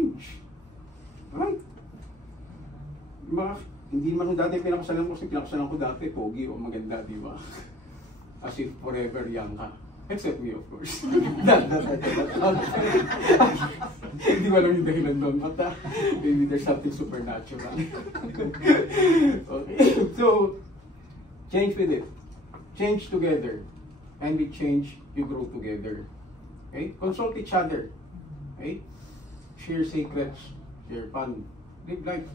change. Right? Hindi man dati pinakasalan ko, kasi pinakasalan ko dati, pogi o maganda, di ba? As if forever young ka. Except me, of course. Hindi ko alam yung dahilan doon. But maybe there's something supernatural. Okay. So, change with it. Change together. And with change, you grow together. Okay? Consult each other. Okay? Share secrets. Share fun. Live life.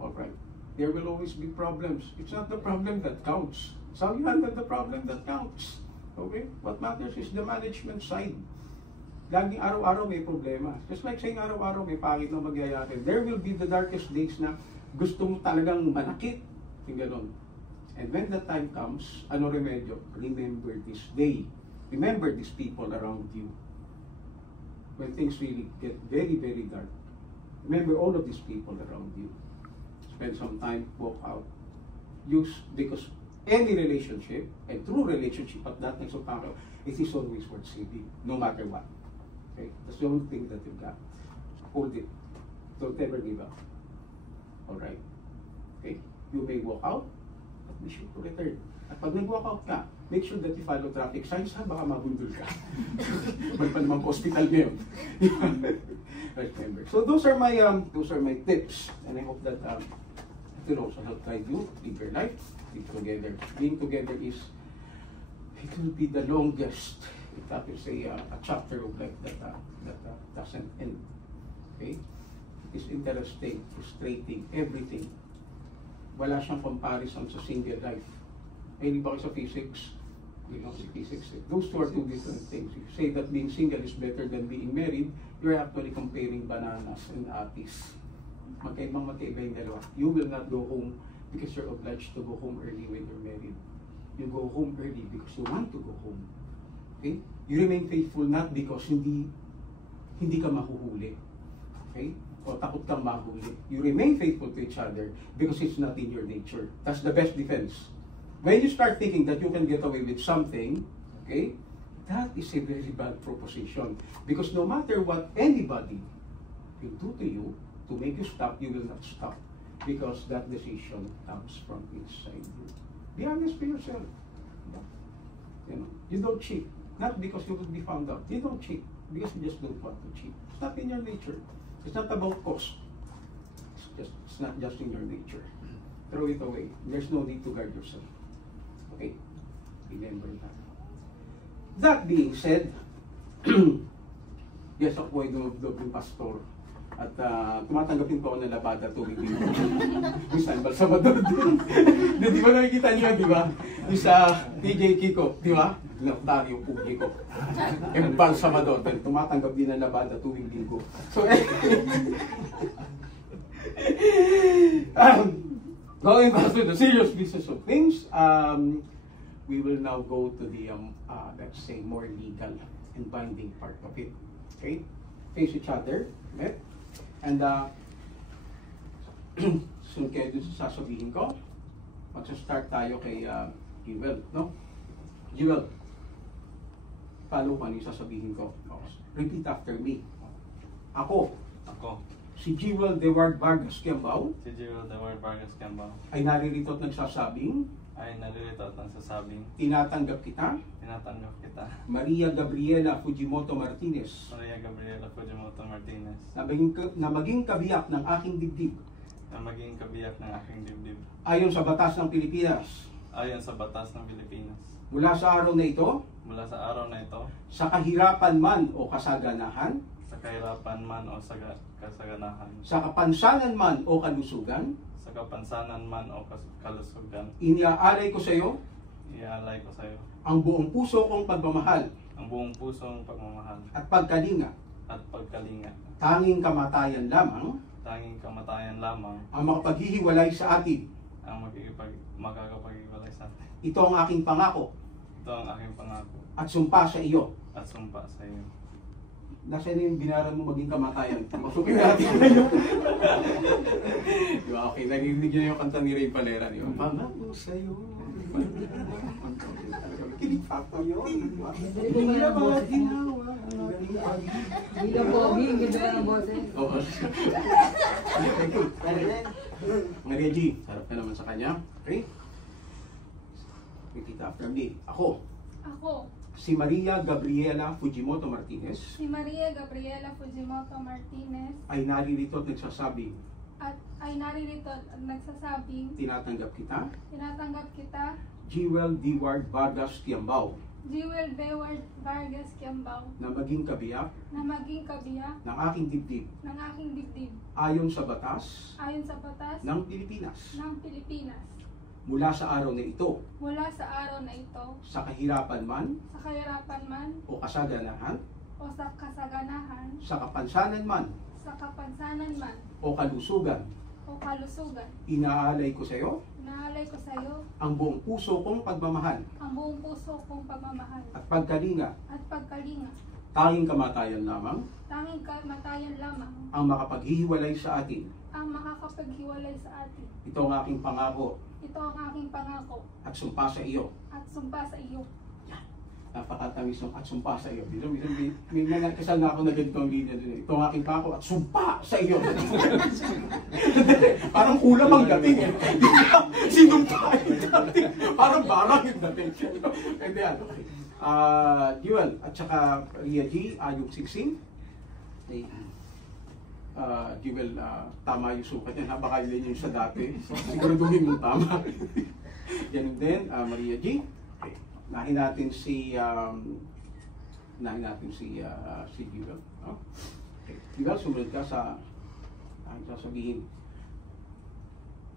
Alright. There will always be problems. It's not the problem that counts. It's how you handle the problem that counts. Okay? What matters is the management side. Laging araw-araw may problema. Just like saying araw-araw may pangit na magyayari. There will be the darkest days na gusto mo talagang manakit. Yung ganon. And when the time comes, ano remedyo? Remember this day. Remember these people around you. When things really get very, very dark. Remember all of these people around you. Spend some time, walk out. Because any relationship, and true relationship at that next of it is always worth saving, no matter what. Okay? That's the only thing that you've got. Hold it. Don't ever give up. Alright? Okay? You may walk out, but be sure to return. At pag nag-walk out ka, make sure that you follow traffic signs, ha? Baka mabundol ka. May pa naman hospital ngayon. Right, remember. So those are my tips, and I hope that it will also help guide you in your life. Live together. Being together it will be the longest, if that is a chapter of life that doesn't end. Okay? It is interesting, frustrating, everything. Wala siyang comparison sa single life. Hindi ba kayo sa physics? You know, physics. Those two are two different things. If you say that being single is better than being married, you're actually comparing bananas and apples. Magkaiba yung dalawa. You will not go home because you're obliged to go home early when you're married. You go home early because you want to go home. Okay? You remain faithful not because hindi ka mahuhuli. Okay? O takot kang mahuli. You remain faithful to each other because it's not in your nature. That's the best defense. When you start thinking that you can get away with something, okay, that is a very bad proposition. Because no matter what anybody will do to you to make you stop, you will not stop. Because that decision comes from inside you. Be honest with yourself. You know, you don't cheat. Not because you will be found out. You don't cheat because you just don't want to cheat. It's not in your nature. It's not about cost. It's not just in your nature. Throw it away. There's no need to guard yourself. Okay? Remember that. That being said, yes, ako ay dumugdog pastor. At tumatanggapin ko ako ng labada tubig din. Yung San Balsamador din. Di ba nakikita niyo, di ba? Yung sa TJ Kiko, di ba? Laptari yung publiko. Yung Balsamador, tumatanggap din ng labada tubig din ko. So, going back to the serious business of things, we will now go to the, let's say, more legal and binding part of it. Okay? Face each other, right? And sunod kayo dun sa sasabihin ko. Magsa-start tayo kay Jewel, no? Jewel, follow pa yung sasabihin ko. Repeat after me. Ako. Si Jewel Deward Vargas Kiambao. Ay naririto at nagsasabing. Tinatanggap kita. Maria Gabriela Fujimoto Martinez. Na maging kabiyak ng aking dibdib. Ayon sa batas ng Pilipinas. Mula sa araw na ito. Sa kahirapan man o kasaganahan. Sa kapansanan man o kalusugan. Iniaalay ko sa iyo. Ang buong puso kong pagmamahal. At pagkalinga. Tanging kamatayan lamang. Ang makapaghihiwalay sa atin. Ito ang aking pangako. At sumpa sa iyo. Nasaan yung binaran mo maging kamatayan? Masukin natin ngayon. Diba? Okay, narinig nyo yung kanta ni Ray Valera. Diba? Pangako sa'yo. Kilig factor yun. Hindi na ba ginawa? Hindi na pogi, hindi ka ng boses. Oo, Maria G, harap ka naman sa kanya. Okay? Repeat after me. Ako. Ako, Si Maria Gabriela Fujimoto Martinez si Maria Gabriela Fujimoto Martinez, ay naririto at nagsasabing ay naririto at nagsasabing, tinatanggap kita, tinatanggap kita, Jewel D. Ward Vargas Kiambao, Jewel Beward Vargas Kiambao, na maging kabiyak na maging kabiyak ng aking dibdib ng aking dibdib ayon sa batas ayon sa batas ng Pilipinas ng Pilipinas. mula sa araw na ito, Mula sa araw na ito, sa kahirapan man sa kahirapan man o kasaganahan, o sa kasaganahan, sa kapansanan man sa kapansanan man o kalusugan, o kalusugan, inaalay ko sa iyo inaalay ko sa iyo ang buong puso kong pagmamahal ang buong puso kong pagmamahal at pagkalinga. at pagkalinga. Tanging kamatayan lamang Tanging kamatayan lamang ang makapaghihiwalay sa atin. ang makakapaghiwalay sa atin. Ito ang aking pangako Ito ang aking pangako at sumpa sa iyo. at sumpa sa iyo. Napakatamis ng at sumpa sa iyo. May kasal na ako na ganito ang linya dun. Ito ang aking pangako at sumpa sa iyo. Parang kulang ang dating eh. Sinumpa yung dating. Parang barang yung dating. Hindi ano. Jewel at saka Ria G, yung siksing. Jewel, tama yung sukat niya. Baka yun yung sa dati. Siguraduhin mong tama. Ganun din, Maria G. Okay. Nahin natin si Jewel. No? Okay. Jewel, sumunod ka sa sasabihin.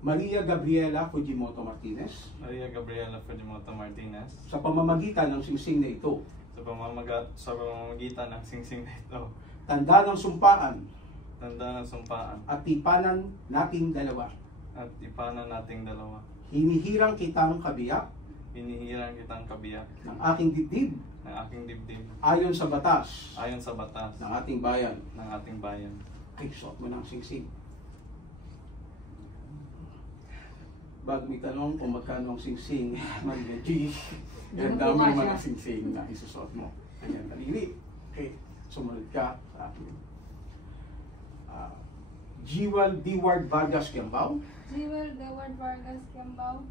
Maria Gabriela Fujimoto Martinez, Maria Gabriela Fujimoto Martinez, sa pamamagitan ng singsing na ito, sa pamamagitan ng singsing na ito, tanda ng sumpaan tanda ng sumpaan at tipanan nating dalawa. at ipanan nating dalawa. Hinihirang kitang kabiyak Hinihirang kitang kabiyak ng aking dibdib ng aking dibdib ayon sa batas ayon sa batas ng ating bayan. ng ating bayan. Ay, suot mo ng singsing. Bago may tanong kung magkano ang singsing, Maria G, yan dami naman ang singsing na isusuot mo. Ayan, talili. Okay, sumunod ka sa akin. Jewel D. Ward Vargas Kiambao, Jewel Beward Vargas Kiambao,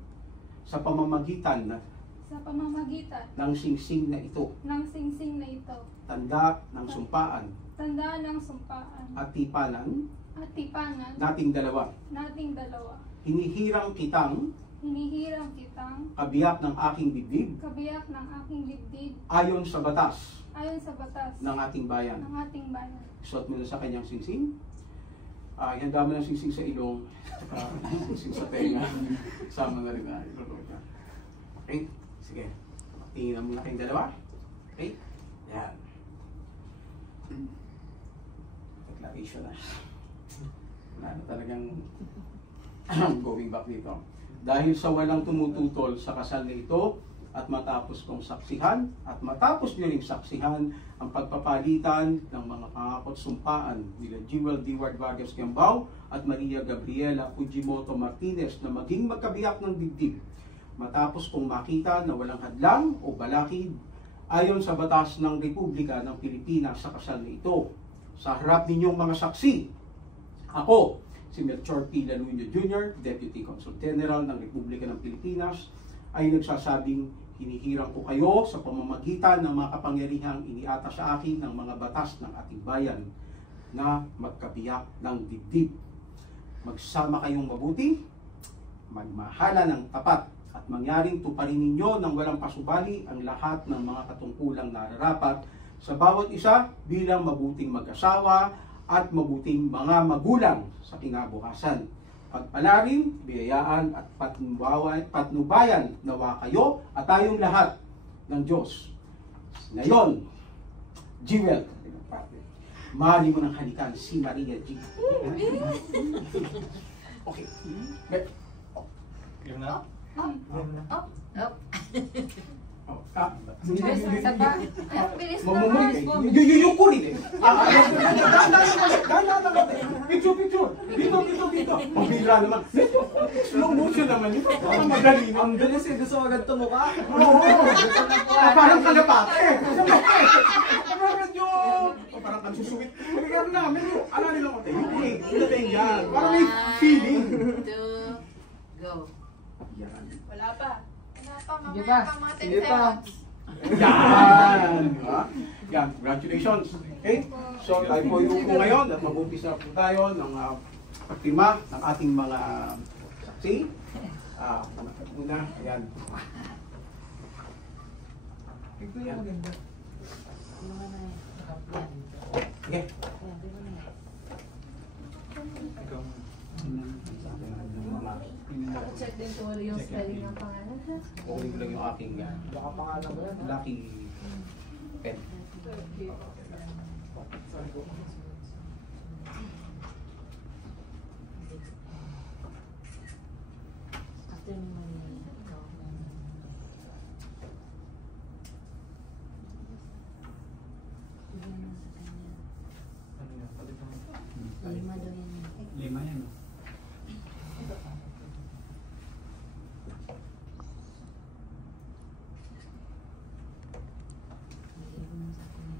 sa pamamagitan sa pamamagitan ng singsing na ito, ng singsing na ito, tanda ng sumpaan tandaan ng sumpaan at tipanan at tipanan nating dalawa. nating dalawa. Hinihirang kitang Hinihirang kitang kabiyak ng aking dibdib kabiyak ng aking dibdib ayon sa batas ayon sa batas ng ating bayan. ng ating bayan. Suot mo na sa kanyang singsing. Ihanda mo ng singsing sa ilong, singsing sa tenga. Sama na rin na ilulog niya. Okay? Sige. Tingnan mo na kayong dalawa. Okay? Yan. Declaration na. Wala na talagang going back dito. Dahil sa walang tumututol sa kasal na ito, at matapos kong saksihan, at matapos niyo ring saksihan ang pagpapalitan ng mga pangakot sumpaan nila Jewel D. Ward Vargas Kiambao at Maria Gabriela Fujimoto Martinez na maging magkabiyak ng dibdib. Matapos kong makita na walang hadlang o balakid ayon sa batas ng Republika ng Pilipinas sa kasal na ito. Sa harap ninyong mga saksi, ako, si Melchor P. Lanuño Jr., Deputy Consul General ng Republika ng Pilipinas, ay nagsasabing hinihirang ko kayo sa pamamagitan ng mga kapangyarihang iniata sa akin ng mga batas ng ating bayan na magkabiyak ng dibdib. Magsama kayong mabuti, magmahala ng tapat, at mangyaring tuparin ninyo ng walang pasubali ang lahat ng mga katungkulang nararapat sa bawat isa bilang mabuting mag-asawa at mabuting mga magulang sa kinabukasan. Pagpalarin, biyayaan at patnubayan nawa kayo at tayong lahat ng Diyos. Ngayon, Jewel, maaari mo ng halikan si Maria G. Okay. Yun na? Bilis Yung kurin eh. Picture. Dito. Pabila naman. Slow motion naman yun. Madali. Ang bilis eh, gusto agad tumuka. Oo. Parang kalapate. Parang kang susuwit. Parang namin. Alali lang ako tayo. Ilagay yan. Para may feeling. 2, go. Yan. Wala pa. Wala pa, Sige mamaya pa. pa mga 10 Sige pa. seconds. Yan! Diba? Yan, congratulations. Okay? So, tayo po yung po ngayon at mag-umpisa po tayo ng pagtima ng ating mga saksi. Una, ayan. Ito yung maganda. Yung ano eh. Sige. Yan, di ba na yan? Ikaw. Check din ko yung spelling ng pangalan. Kukunin ko lang yung aking Baka pangalan mo yan. lucky pen. After mo man ikaw. Bigyan mo sa kanya. Ano yan? Palitan mo. 5 daw yan. 5 yan. Bigyan mo sa kanya. Yan, bigyan mo sa kanya.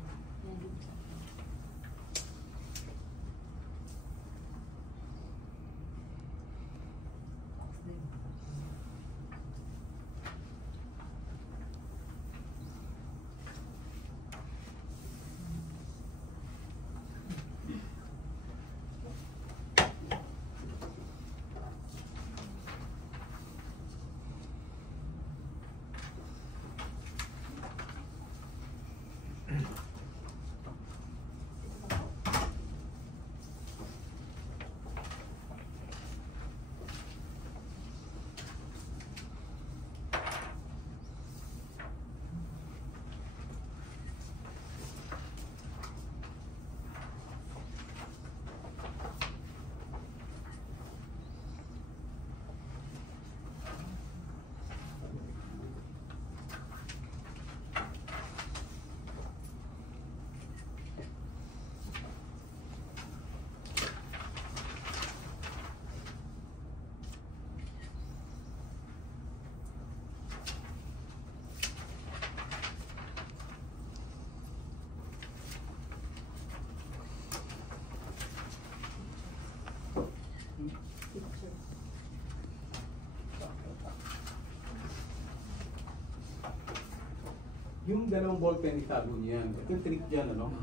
Yung dalawang ballpen itago niyo yan. Yung trick dyan, ano?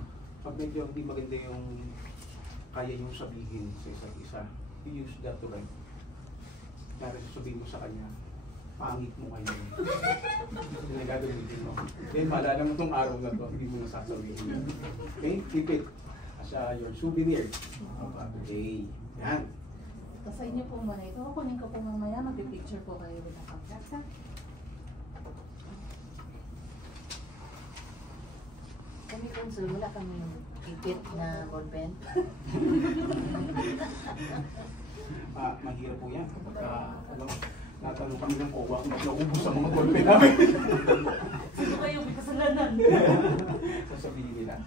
Pag medyo hindi maganda yung kaya yung sabihin sa isa't isa, you use that to write. Kaya sasabihin mo sa kanya, pangit mo kayo. Yung nagagamitin mo. Then malala mo itong araw na to, hindi mo nasasabihin. Okay? Keep it as your souvenir. Okay. Yan. Sa inyo po muna ito. Kunin ko po mamaya. Mag-picture po kayo with the contracts, ha? Kami konsul, wala kami ipit na ballpen. Mahirap po yan. Kapag natanong kami ng COA kung ba't naubos ang mga ballpen namin. Sino kayo may kasalanan? Sasabihin nila.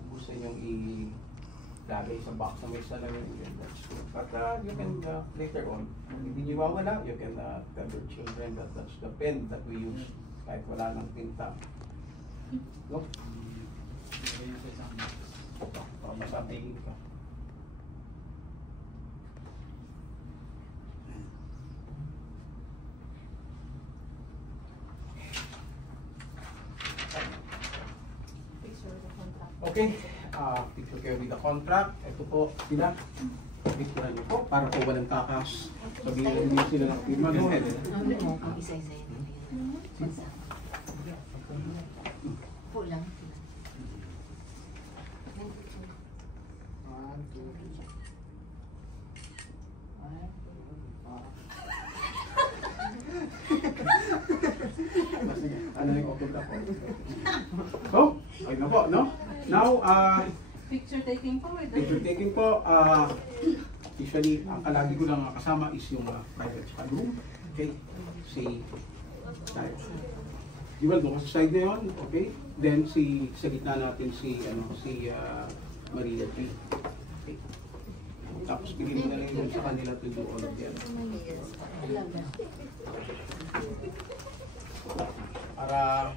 Kung gusto niyong ilagay sa box na may salamin, that's good. But you can later on, kung hindi niyo mawala, you can tell your children that that's the pen that we use kahit wala ng tinta. No? Para masabihin ka. Picture the contract. Okay, picture kayo with the contract. Ito po sila. Picture niyo po para po walang kakas. Sabihin niyo sila ng firma. No? Ang isa-isa yun. Po lang. Ano yung autograph po? So, okay na po, no? Now, Picture taking po. picture taking po, usually, ang kalagi ko lang kasama is yung private spa room. Okay? Si side. Di ba, doon ka sa side na yun, okay? Then, sa gitna natin si Maria G. Okay? Tapos, bigyan mo na lang yun sa kanila to do all of that. Para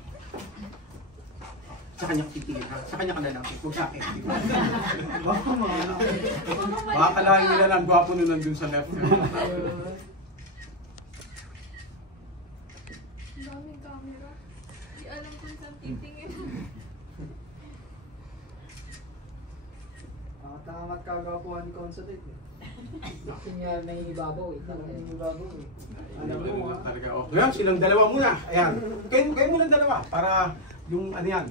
Sa kanya ka titingin ha. Sa kanya ka lalapit. Huwag sa akin. Baka makakalahin nila lang. Gwapo nun nandun sa left. Ang daming camera. Di alam kung saan titingin. Tangat kagapuhan ni Consulate eh. Kasi nga may ibabaw eh. Talaga may ibabaw eh. Alam mo ah. Talaga. Oh. Ngayon, silang dalawa muna. Ayan. Kayo muna dalawa. Para yung ano yan.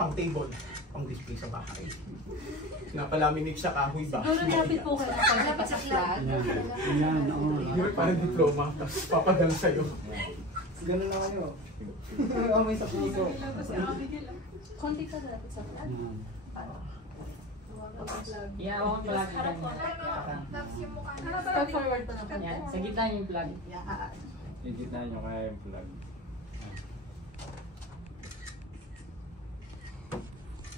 Pang table. Pang display sa bahay. Pinapalaminig sa kahoy ba? Siguro lapit po kayo ako sa pasaklag. Ayan, oo. Yung parang diploma. Tapos papadala sa'yo. Ganun lang kayo. May sa puso. Konti ka lapit sa flag. Yeah, ako plug. Harap ko. Tapos yung mukha niya. Step forward pa naman. Yan, sa gitna yung plug. Edit na nyo kaya yung vlog.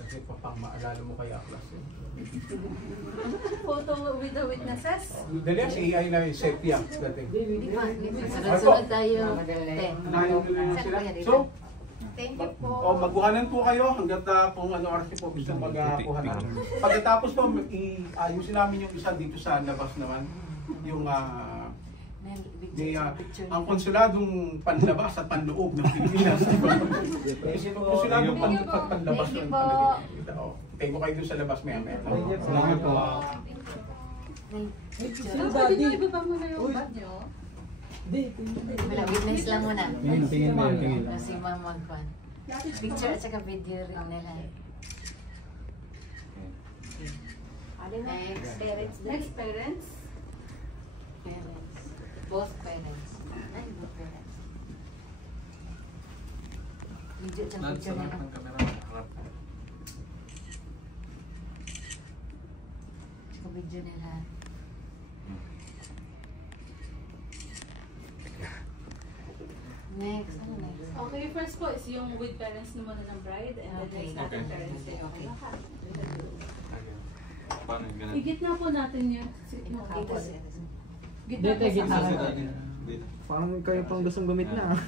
Kasi papang maalala mo kaya class eh. Photo with the witnesses. Dali yan, si AI na yung sepia. Dating. Di ba? Sunod-sunod tayo. Anahin mo na sila. So, Thank you po. magbuhanan po kayo hanggat kung ano oras po gusto magbuhanan. Pagkatapos po, iayusin namin yung isa dito sa labas naman. Yung ang konsuladong panlabas at panloob ng Pilipinas. Konsuladong panlabas ng Pilipinas. Tayo kayo doon sa labas maya-maya. Salamat po. Pwede nyo ibaba mo na yung bag nyo. Wala, witness lang muna. Tingin mo, tingin. Kasi magpan. Picture at saka video rin nila. Next. Next, parents. Parents. Both parents. Ay, both parents. Video at saka picture nila. Saka video nila. Next. Ano next? Okay, first po is yung with parents naman ng bride and then Okay. next natin Okay. parents. Okay. Paano yung ganun? Igit na po natin yung Dito siya. Gitna po Dito, sa gitna. Dito. Parang kayo pang gustong gumit na.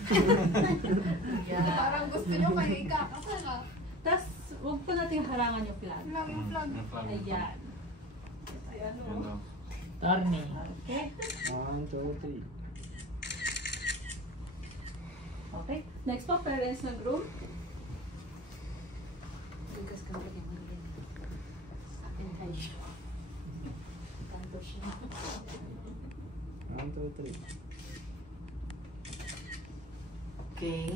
Parang gusto nyo kayo ikakasal ah. Tapos, huwag po natin harangan yung flag. Lang yung flag. Yung flag. Ayan. Ayan Yan o. o. Turning. Okay. 1, 2, 3. Okay. Next po, parents ng groom. Tugas ka mo din. Akin tayo. Tanto siya. 1, 2, 3. Okay.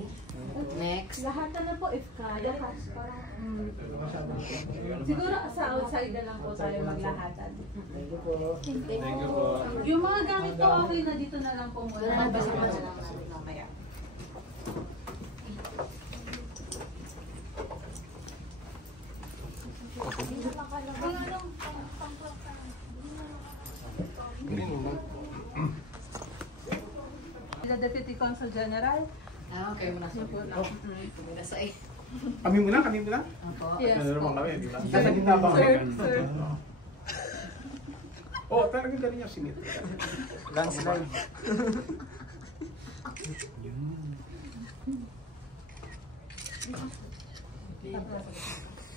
Next. Lahat na po if kaya. Siguro sa outside na lang po tayo maglahatan. Thank you po. Thank you po. Yung mga gamit po okay na dito na lang po muna. Basa-basa lang natin mamaya. Wala lang pang-plug ka. The Deputy Consul General. Ah, okay. Muna sa po na. Muna sa eh. Kami muna. Ako. Yes Ano naman po. kami, di ba? Sa gitna ba kami? Sir. Oo, talagang ganun yung sinit. Landslide.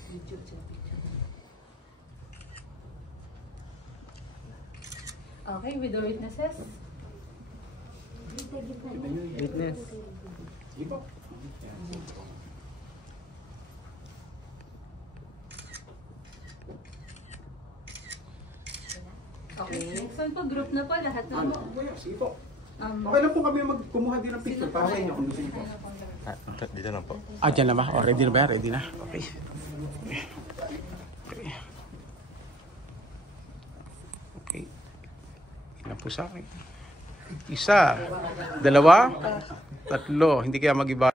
Video siya. Okay, with the witnesses. Witness. Sige po. Okay. Next one po, group na po. Lahat na po. Sige po. Okay lang po kami kumuha din ng picture para sa inyo kung gusto niyo po. Dito na po. Dyan na ba? O, ready na ba? Ready na? Okay. Okay. Ilan po sa akin? Isa, dalawa, tatlo. Hindi kaya mag-iba.